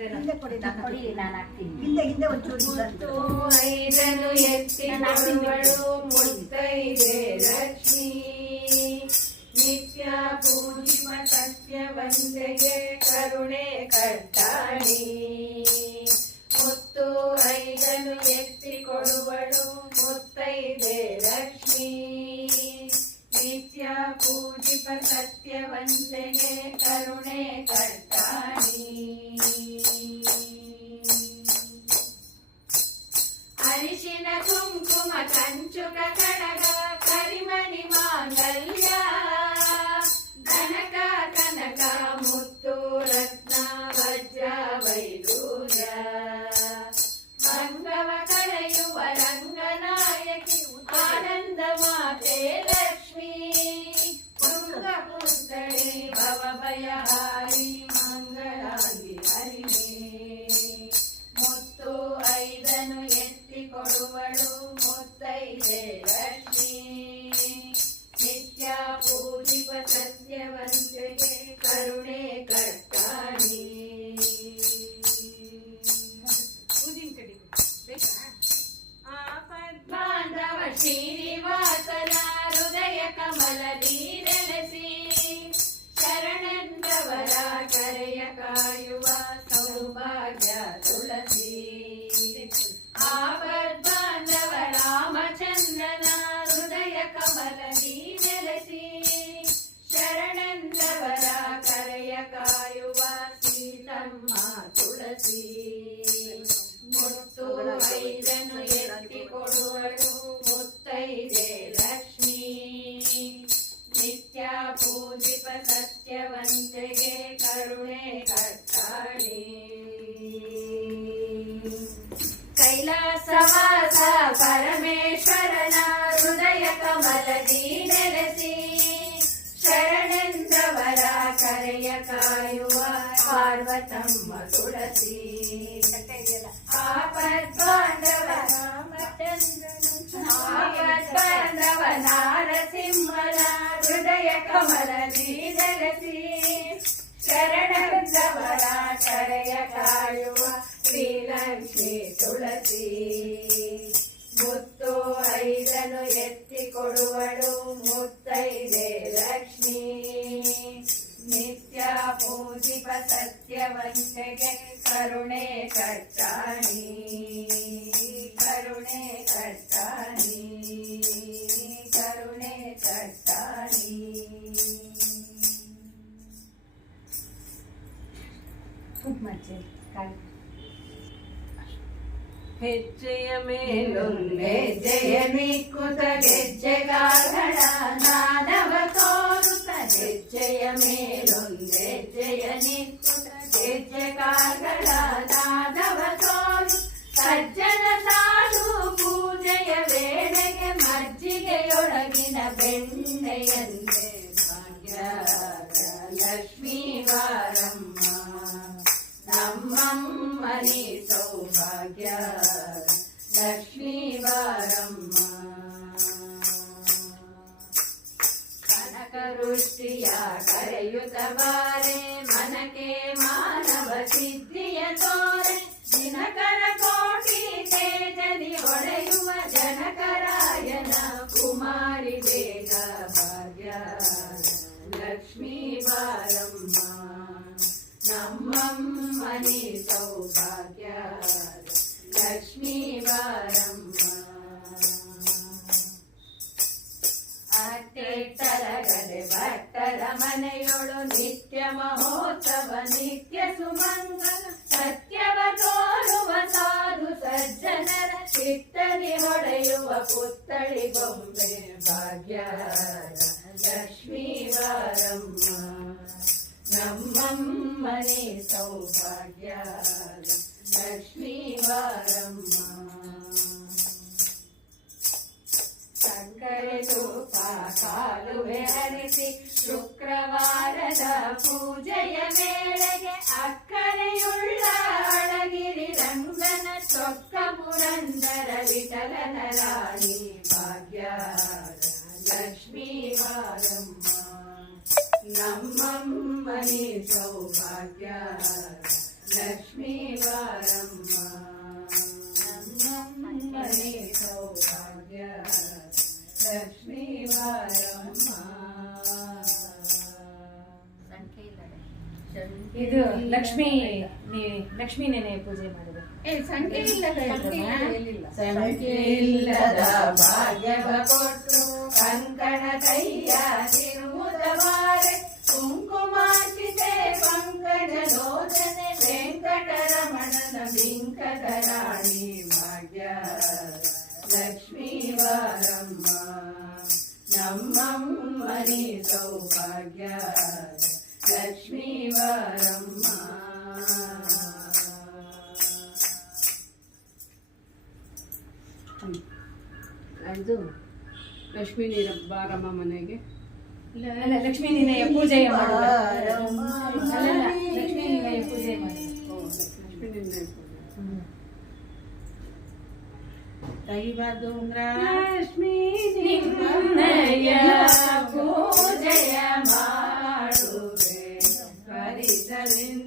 ಹಿಂದೆ ಕೊಡಿ ನಾನು ಕೊಡಿ. ನಾನು ಹಾಕ್ತೀನಿ. ಹಿಂದೆ ಹಿಂದೆ ಒಂಚೂರು ಮುತ್ತು ಐದನು ಎತ್ತಿ ಕೊಡುವಳು ಮುತ್ತೈದೆ ಲಕ್ಷ್ಮಿ ನಿತ್ಯ ಪೂಜಿಮ ಸತ್ಯವಂತೆಗೆ ಕರುಣೆ ಕಟ್ಟಾಣಿ ಮುತ್ತು ಐದನು ಎತ್ತಿ ಕೊಡುವಳು ಮುತ್ತೈದೆ ಲಕ್ಷ್ಮೀ प्रीत्या पूजिपसत्य वन्दने करुणे कर्तानि। ಕೈಲಾಸವಾಸ ಪರಮೇಶ್ವರನ ಹೃದಯ ಕಮಲದಿ ನೆಲೆಸಿ ಶರಣೆಂದವರ ಕರೆಯ ಕಾಯುವ ಪಾರ್ವತಮ್ಮ ತುಳಸಿ ಆಪದ್ಬಾಂಧವ ಆಪದ್ಬಾಂಧವ ನಾರಸಿಂಹನ ಹೃದಯ ಕಮಲದಿ ನೆಲೆಸಿ ಶರಣೆಂದವರ ಕರೆಯ ಕಾಯುವ ಶ್ರೀಲಕ್ಷ್ಮಿ ತುಳಸಿ. ಮುತ್ತು ಐದನು ಎತ್ತಿ ಕೊಡುವಳು ಮುತ್ತೈದೆ ಲಕ್ಷ್ಮೀ. ನಿತ್ಯ ಪೂಜಿಪ ಸತ್ಯವಂತೆಗೆ ಕರುಣೆ ಕಟ್ಟಾಣಿ. ಕರುಣೆ ಕಟ್ಟಾಣಿ. ಕುಂಕುಮ ಹಚ್ಚಿ ಕಾಯಿ ಹೆಜ್ಜೆಯ ಮೇಲೊಂದೆ ಜಯ ನಿಕ್ಕುತ ಗೆಜ್ಜೆಗಾಗಳ ನಾದವ ತೋರುತ್ತ ಹೆಜ್ಜೆಯ ಮೇಲೊಂದೆ ಜಯ ನಿಕ್ಕುತ ಗೆಜ್ಜೆಗಾಗಳ ನಾದವ ತೋರು ಸಜ್ಜನ ಸಾಧು ಪೂಜೆಯ ವೇಳೆಗೆ ಮಜ್ಜಿಗೆಯೊಳಗಿನ ಬೆಣ್ಣೆಯಂತೆ ಭಾಗ್ಯದ ಲಕ್ಷ್ಮೀ ವಾರಮ್ಮ బ్రహ్మమ్మని సౌభాగ్య లక్ష్మీ వారమ్మ కనకరుష్టియ కరయుత వారే మనకే మానవ సిద్ధియ తోరే దినకర కోటి తేజని ఒడయువ జనకరాయన కుమారి దేగా ನಮ್ಮಮ್ಮನಿ ಸೌಭಾಗ್ಯ ಲಕ್ಷ್ಮೀ ಬಾರಮ್ಮ ಅತ್ತೆ ತರಗದೆ ಭಕ್ತರ ಮನೆಯೊಳು ನಿತ್ಯ ಮಹೋತ್ಸವ ನಿತ್ಯ ಸುಮಂಗಲ ಸತ್ಯವ ತೋರುವ ಸಾಧು ಸಜ್ಜನರ ಚಿತ್ತದಿ ಹೊಡೆಯುವ ಪುತ್ತಳಿ ಬೊಂಬೆ ಭಾಗ್ಯ ಲಕ್ಷ್ಮೀ ವಾರಮ್ಮ ನಮ್ಮಮ್ಮನೆ ಸೌಭಾಗ್ಯ ಲಕ್ಷ್ಮೀ ವಾರಮ್ಮ ಸಕ್ಕರೆ ತುಪ್ಪ ಕಾಲುವೆ ಹರಿಸಿ ಶುಕ್ರವಾರದ ಪೂಜೆಯ ವೇಳೆಗೆ ಅಕ್ಕರೆಯುಳ್ಳ ಅಳಗಿರಿ ರಂಗನ ಚೊಕ್ಕ ಪುರಂದರ ವಿಠಲನ ರಾಣಿ ಲಕ್ಷ್ಮೀ ನೀ ಲಕ್ಷ್ಮೀ ನೆನೆ ಪೂಜೆ ಮಾಡಿದೆ. ಏ ಸಂಖ್ಯೆ ಇಲ್ಲ ಸಂಖ್ಯೆಯಿಲ್ಲದ ಭಾಗ್ಯವ ಕೊಟ್ಟು ಕಂಕಣ ಕೈಯ ತಿರುವುದವಾರೆ ಕುಂಕುಮಾಚಿತೆ ಪಂಕಜ ಲೋಚನೆ ವೆಂಕಟರಮಣನ ಬಿಂಕಟರಾಣಿ ಭಾಗ್ಯ. ಲಕ್ಷ್ಮೀ ವಾರಮ್ಮ ನಮ್ಮಮ್ಮನಿ ಸೌಭಾಗ್ಯ. ಲಕ್ಷ್ಮೀ ವಾರಮ್ಮ. ಲಕ್ಷ್ಮೀ ನೀರ ಬಾರಮ್ಮ ಮನೆಗೆ ಅಲ್ಲ ಲಕ್ಷ್ಮೀ ನಿನೆಯ ಪೂಜೆಯ ಮಾಡುವೆ ಅಲ್ಲಲ್ಲ ಲಕ್ಷ್ಮೀ ನಿನೆಯ ಪೂಜೆ ಮಾಡುವೆ ಲಕ್ಷ್ಮೀ ನಿನ್ನೆ ಲಕ್ಷ್ಮೀ ನಿನ್ನಯ ಪೂಜೆಯ ಮಾಡುವೆ ಪರಿಸಲಿಂದಲೇ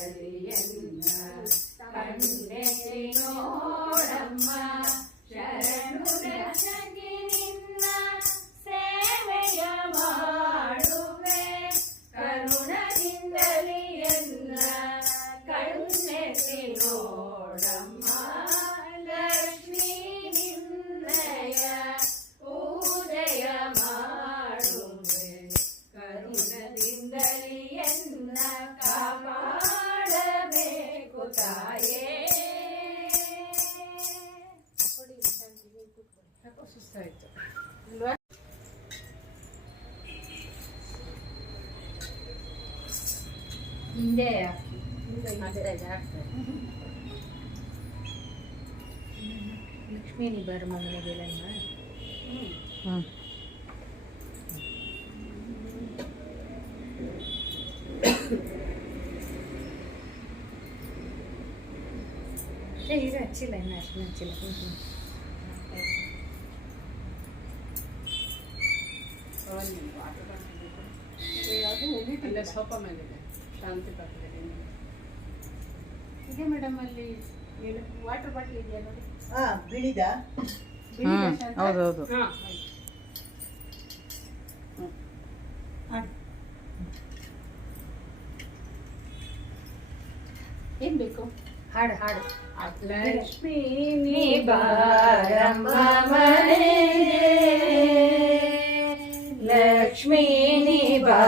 കണ്ടതിയെന്ന് കണ്ടെത്തിനോടമ്മ ಹಿಂದೆ ಲಕ್ಷ್ಮೀ ನೀ ಬಾರಮ್ಮ ಮನೆಗೆ ಏ ಇದು ಹಚ್ಚಿಲ್ಲ ಇನ್ನು ಅಷ್ಟು ಹಚ್ಚಿಲ್ಲ ಅಲ್ಲೇ ಸೋಫಾ ಮೇಲಿದೆ ಶಾಂತಿ ಪಕ್ಕದಲ್ಲಿ ಇದೆ ಮೇಡಮ್ ಅಲ್ಲಿ ವಾಟರ್ ಬಾಟಲ್ ಇದೆಯಾ ನೋಡಿ ಹಾ ಬಿಳಿದ ಹೌದೌದು ಹಾ ಏನ್ ಬೇಕು हाड हाड. लक्ष्मीनी बारंबामने लक्ष्मीनी बा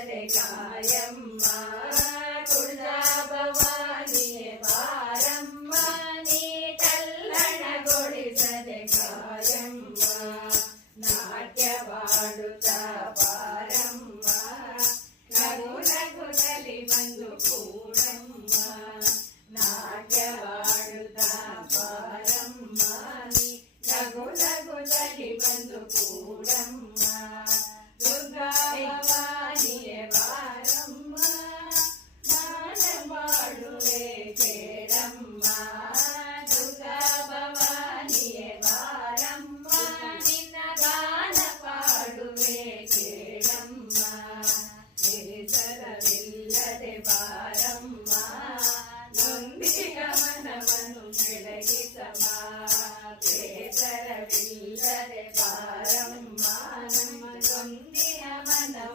కాయమ్మ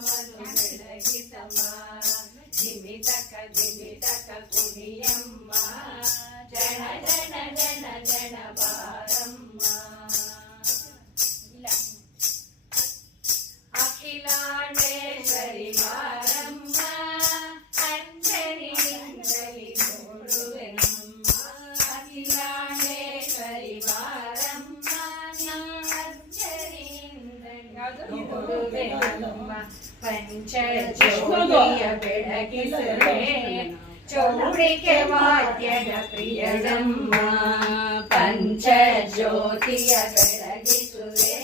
మను వెలగితమా జిమితక జిమితక కునియమ్మ జన జన జన జన భారమ్మ ఇలా అఖిలాండేశ్వరి మార ಬೆಳಗಿಸಲೇ ಚೌಡಿಕೆ ವಾದ್ಯದ ಪ್ರಿಯದಮ್ಮ ಪಂಚ ಜ್ಯೋತಿಯ ಬೆಳಗಿಸುವೆ